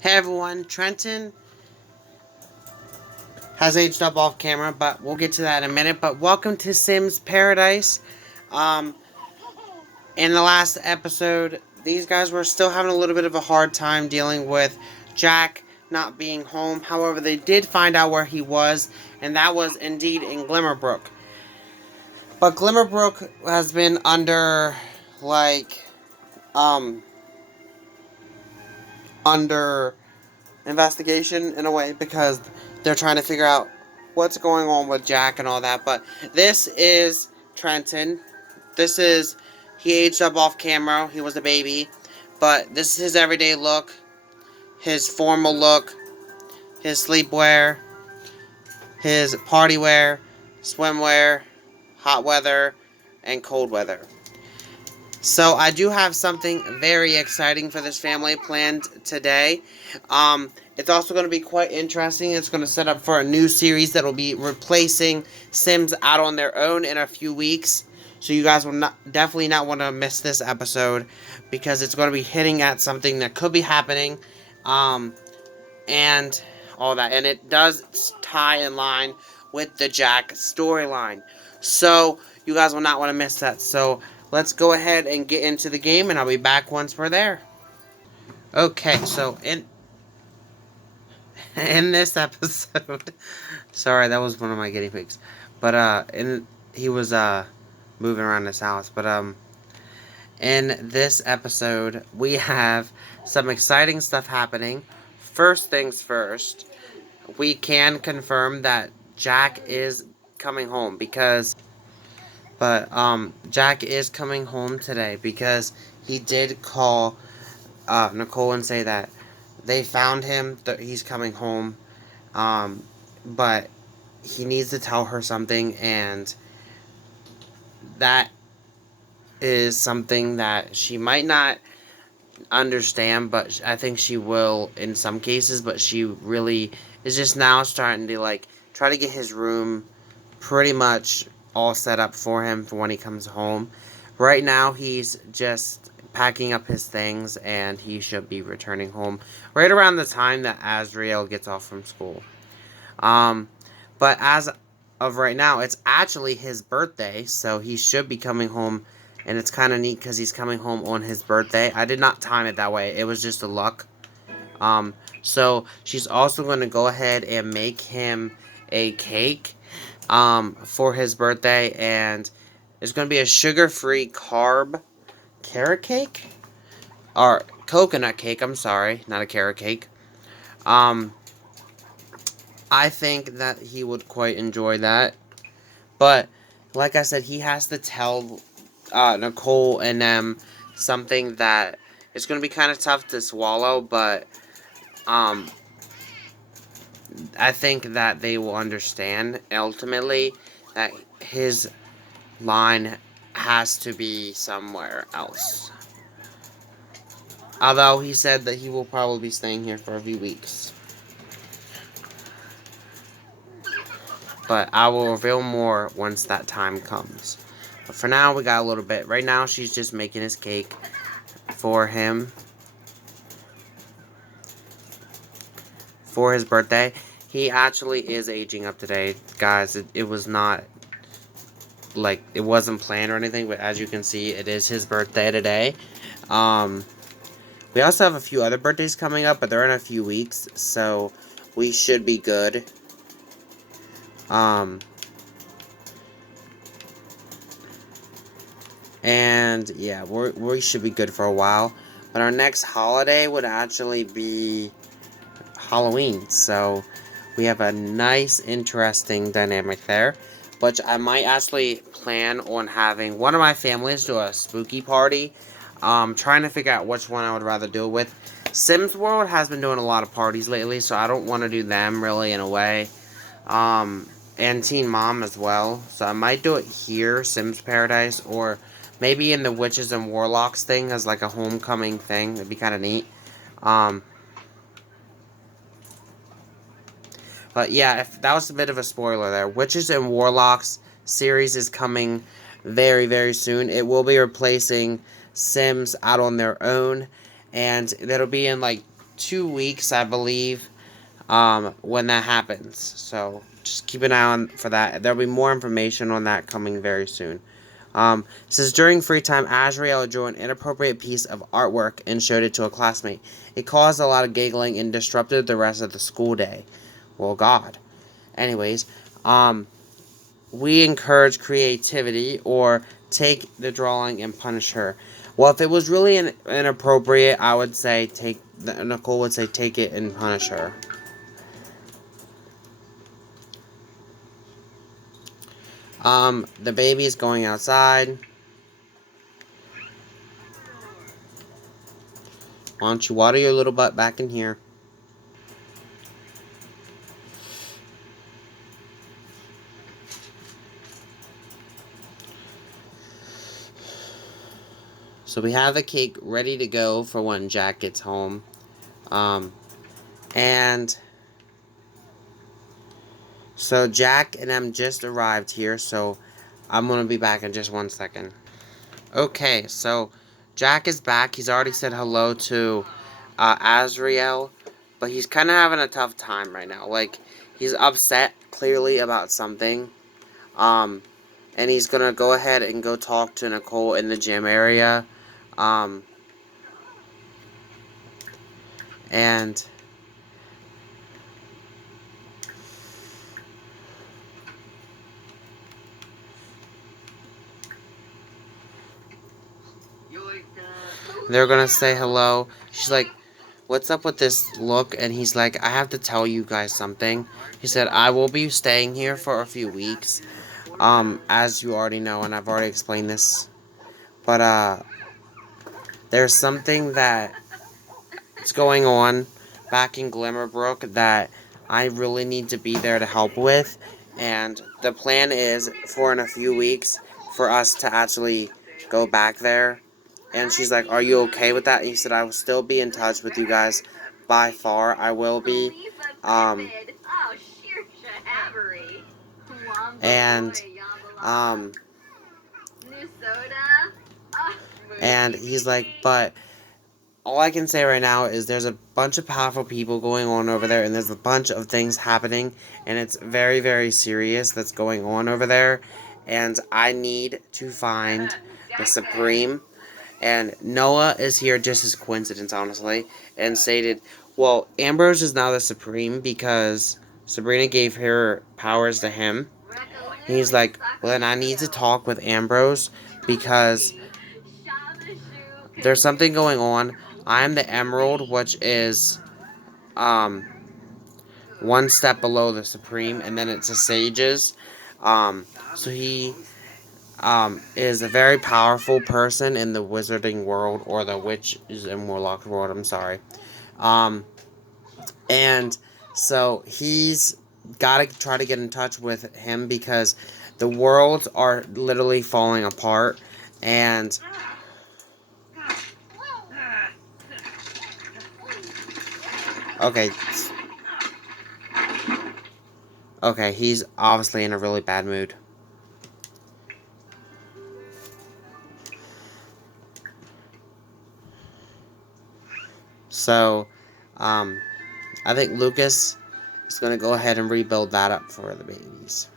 Hey everyone, Trenton has aged up off camera, but we'll get to that in a minute. But welcome to Sims Paradise. Um, in the last episode, these guys were still having a little bit of a hard time dealing with Jack not being home. However, they did find out where he was, and that was indeed in Glimmerbrook. But Glimmerbrook has been under, like, um, under investigation in a way because they're trying to figure out what's going on with Jack and all that. But this is Trenton. This is, he aged up off camera. He was a baby. But this is his everyday look, his formal look, his sleepwear, his party wear, swimwear, hot weather, and cold weather. So I do have something very exciting for this family planned today. It's also going to be quite interesting. It's going to set up for a new series that will be replacing Sims Out on Their Own in a few weeks. So you guys will definitely not want to miss this episode because it's going to be hitting at something that could be happening, and all that. And it does tie in line with the Jack storyline. So you guys will not want to miss that. So let's go ahead and get into the game, and I'll be back once we're there. Okay, so in this episode, sorry, that was one of my guinea pigs, but he was moving around his house, but in this episode we have some exciting stuff happening. First things first, we can confirm that Jack is coming home Jack is coming home today because he did call Nicole and say that they found him, that he's coming home, but he needs to tell her something, and that is something that she might not understand, but I think she will in some cases. But she really is just now starting to like try to get his room pretty much all set up for him for when he comes home. Right now he's just packing up his things, and he should be returning home right around the time that Azriel gets off from school. But as of right now, it's actually his birthday, so he should be coming home. And it's kind of neat because he's coming home on his birthday. I did not time it that way. It was just a luck. So she's also going to go ahead and make him a cake for his birthday. And it's going to be a sugar-free carrot cake? Or coconut cake, I'm sorry. Not a carrot cake. I think that he would quite enjoy that. But, like I said, he has to tell Nicole and them something that it's going to be kind of tough to swallow, but I think that they will understand ultimately that his line has to be somewhere else. Although he said that he will probably be staying here for a few weeks. But I will reveal more once that time comes. But for now, we got a little bit. Right now, she's just making his cake for him. For his birthday. He actually is aging up today. Guys, it was not, like, it wasn't planned or anything. But as you can see, it is his birthday today. We also have a few other birthdays coming up, but they're in a few weeks. So, we should be good. And yeah, we should be good for a while. But our next holiday would actually be Halloween. So we have a nice, interesting dynamic there. Which I might actually plan on having one of my families do a spooky party. Trying to figure out which one I would rather do it with. Sims World has been doing a lot of parties lately, so I don't want to do them really in a way. And Teen Mom as well. So I might do it here, Sims Paradise, or maybe in the Witches and Warlocks thing as like a homecoming thing. It'd be kind of neat. But yeah, if that was a bit of a spoiler there. Witches and Warlocks series is coming very, very soon. It will be replacing Sims Out on Their Own. And it'll be in like 2 weeks, I believe, when that happens. So just keep an eye on for that. There'll be more information on that coming very soon. It says during free time, Azrael drew an inappropriate piece of artwork and showed it to a classmate. It caused a lot of giggling and disrupted the rest of the school day. Well, God. Anyways, we encourage creativity or take the drawing and punish her. Well, if it was really inappropriate, I would say Nicole would say take it and punish her. The baby is going outside. Why don't you water your little butt back in here? So we have the cake ready to go for when Jack gets home. And so Jack and Em just arrived here, so I'm going to be back in just 1 second. Okay, so Jack is back. He's already said hello to Azrael, but he's kind of having a tough time right now. Like, he's upset, clearly, about something. And he's going to go ahead and go talk to Nicole in the gym area. And they're going to say hello. She's like, what's up with this look? And he's like, I have to tell you guys something. He said, I will be staying here for a few weeks. As you already know, and I've already explained this. But, there's something that's going on back in Glimmerbrook that I really need to be there to help with. And the plan is for in a few weeks for us to actually go back there. And she's like, are you okay with that? And he said, I will still be in touch with you guys. By far, I will be. And he's like, but all I can say right now is there's a bunch of powerful people going on over there, and there's a bunch of things happening, and it's very, very serious that's going on over there, and I need to find the Supreme. And Noah is here just as coincidence, honestly, and stated, well, Ambrose is now the Supreme because Sabrina gave her powers to him. And he's like, well, then I need to talk with Ambrose because there's something going on. I'm the Emerald, which is one step below the Supreme, and then it's the Sages. So he is a very powerful person in the wizarding world, or the witches and warlock world, I'm sorry. And so he's got to try to get in touch with him because the worlds are literally falling apart, and okay, he's obviously in a really bad mood. So, I think Lucas is going to go ahead and rebuild that up for the babies.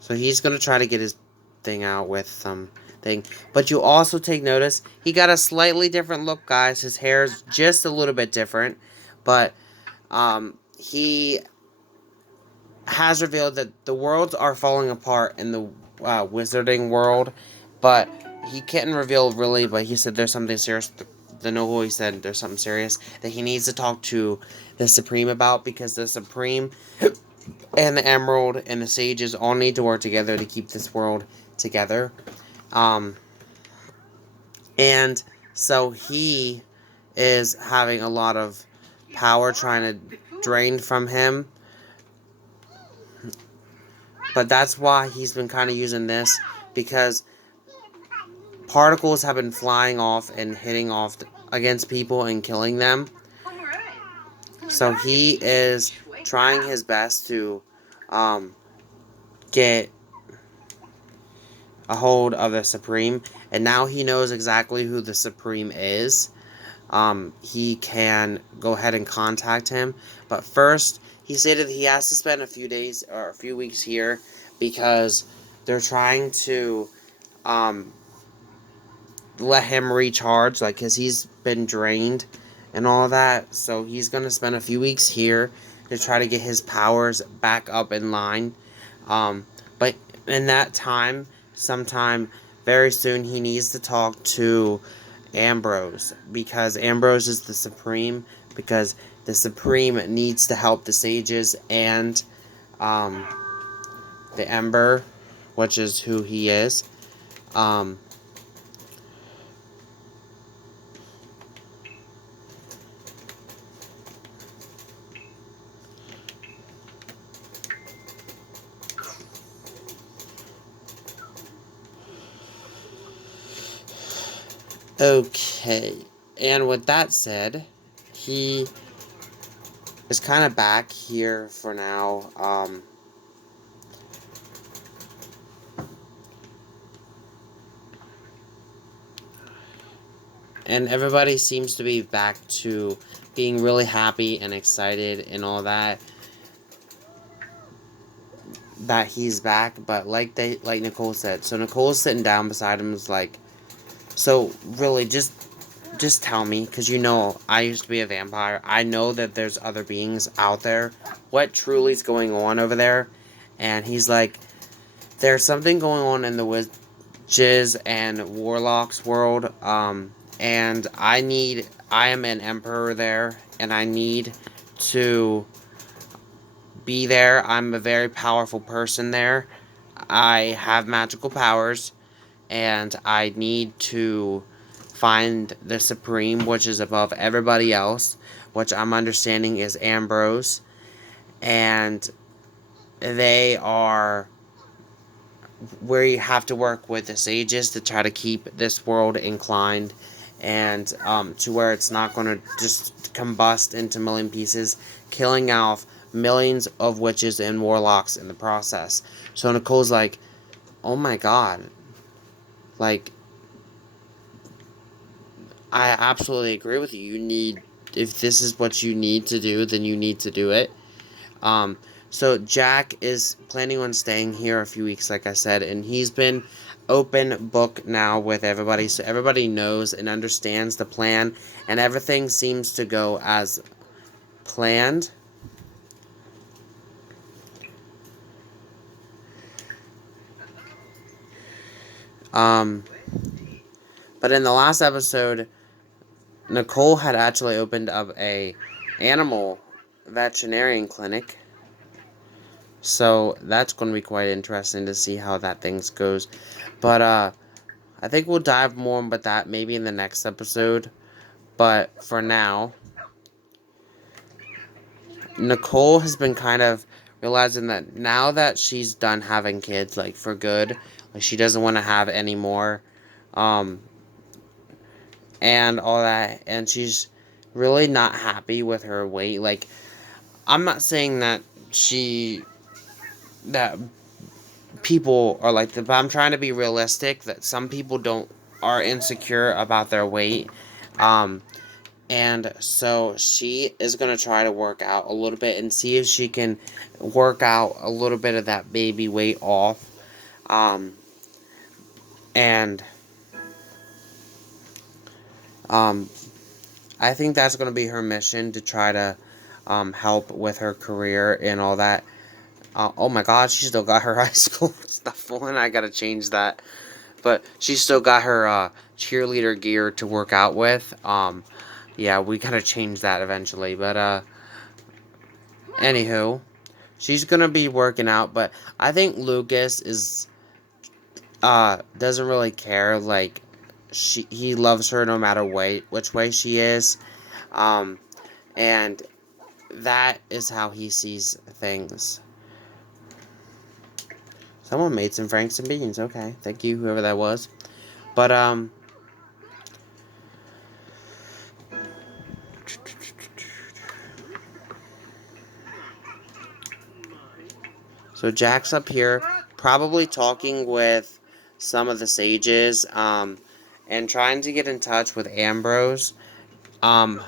So he's going to try to get his thing out with some thing. But you also take notice, he got a slightly different look, guys. His hair's just a little bit different. But, he has revealed that the worlds are falling apart in the wizarding world. But he couldn't reveal really, but he said there's something serious. The noble, he said there's something serious that he needs to talk to the Supreme about, because the Supreme and the Emerald and the Sages all need to work together to keep this world together. And so he is having a lot of power trying to drain from him. But that's why he's been kind of using this, because particles have been flying off and hitting off against people and killing them. So he is trying his best to get a hold of the Supreme. And now he knows exactly who the Supreme is. he can go ahead and contact him. But first, he stated he has to spend a few days or a few weeks here because they're trying to um, let him recharge, like, because he's been drained and all of that. So he's going to spend a few weeks here to try to get his powers back up in line. But in that time, sometime very soon, he needs to talk to Ambrose, because Ambrose is the Supreme, because the Supreme needs to help the sages and um, the Ember, which is who he is. Um, okay, and with that said, he is kind of back here for now. And everybody seems to be back to being really happy and excited and all that he's back. But like Nicole said, so Nicole's sitting down beside him, is like, so really just tell me, because you know I used to be a vampire. I know that there's other beings out there. What truly is going on over there? And he's like, there's something going on in the witches and warlocks world. And I am an emperor there, and I need to be there. I'm a very powerful person there. I have magical powers, and I need to find the Supreme, which is above everybody else, which I'm understanding is Ambrose, and they are where you have to work with the sages to try to keep this world inclined, and to where it's not going to just combust into a million pieces, killing off millions of witches and warlocks in the process. So Nicole's like, oh my god, like, I absolutely agree with you. If this is what you need to do, then you need to do it. So Jack is planning on staying here a few weeks, like I said, and he's been open book now with everybody, so everybody knows and understands the plan, and everything seems to go as planned. But in the last episode, Nicole had actually opened up a animal veterinarian clinic. So that's going to be quite interesting to see how that thing goes. But I think we'll dive more into that maybe in the next episode. But for now, Nicole has been kind of realizing that now that she's done having kids, like, for good, like, she doesn't want to have any more, and all that, and she's really not happy with her weight. Like, I'm not saying that that people are like that, but I'm trying to be realistic that some people are insecure about their weight. And so she is going to try to work out a little bit and see if she can work out a little bit of that baby weight off. And I think that's going to be her mission, to try to help with her career and all that. Oh my god, she still got her high school stuff on. I gotta change that. But she still got her cheerleader gear to work out with. Yeah, we gotta change that eventually. But anywho, she's gonna be working out. But I think Lucas doesn't really care. Like, he loves her no matter which way she is. And that is how he sees things. Someone made some Franks and beans. Okay, thank you, whoever that was. But so Jack's up here, probably talking with some of the sages, and trying to get in touch with Ambrose, Um,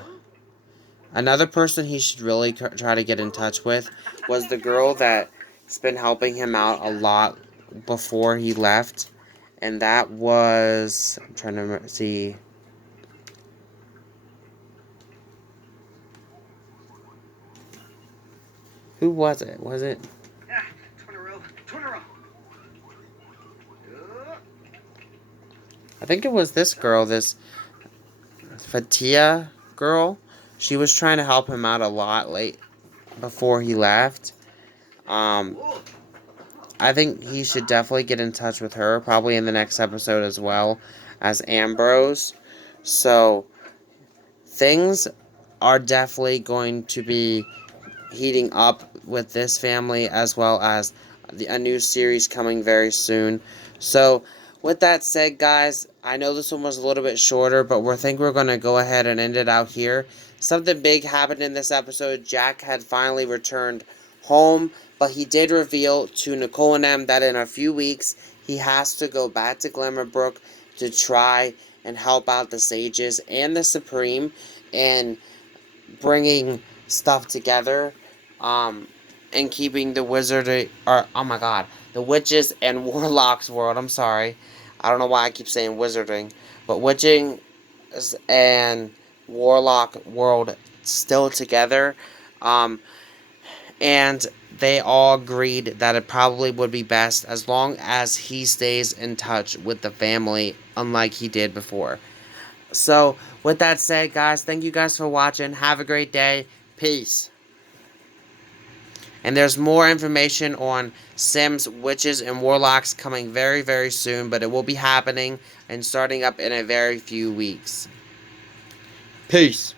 Another person he should really try to get in touch with was the girl that's been helping him out a lot before he left. And that was, I'm trying to see. Who was it? Was it? I think it was this girl, this Fatia girl. She was trying to help him out a lot late before he left. Um, I think he should definitely get in touch with her, probably in the next episode as well as Ambrose. So things are definitely going to be heating up with this family, as well as a new series coming very soon. So with that said, guys, I know this one was a little bit shorter, but we're going to go ahead and end it out here. Something big happened in this episode. Jack had finally returned home, but he did reveal to Nicole and them that in a few weeks he has to go back to Glimmerbrook to try and help out the Sages and the Supreme and bringing stuff together, and keeping the oh my god, the witches and warlocks world. I'm sorry, I don't know why I keep saying wizarding, but witching and warlock world still together. Um, and they all agreed that it probably would be best as long as he stays in touch with the family, unlike he did before. So, with that said, guys, thank you guys for watching. Have a great day. Peace. And there's more information on Sims, Witches, and Warlocks coming very, very soon, but it will be happening and starting up in a very few weeks. Peace.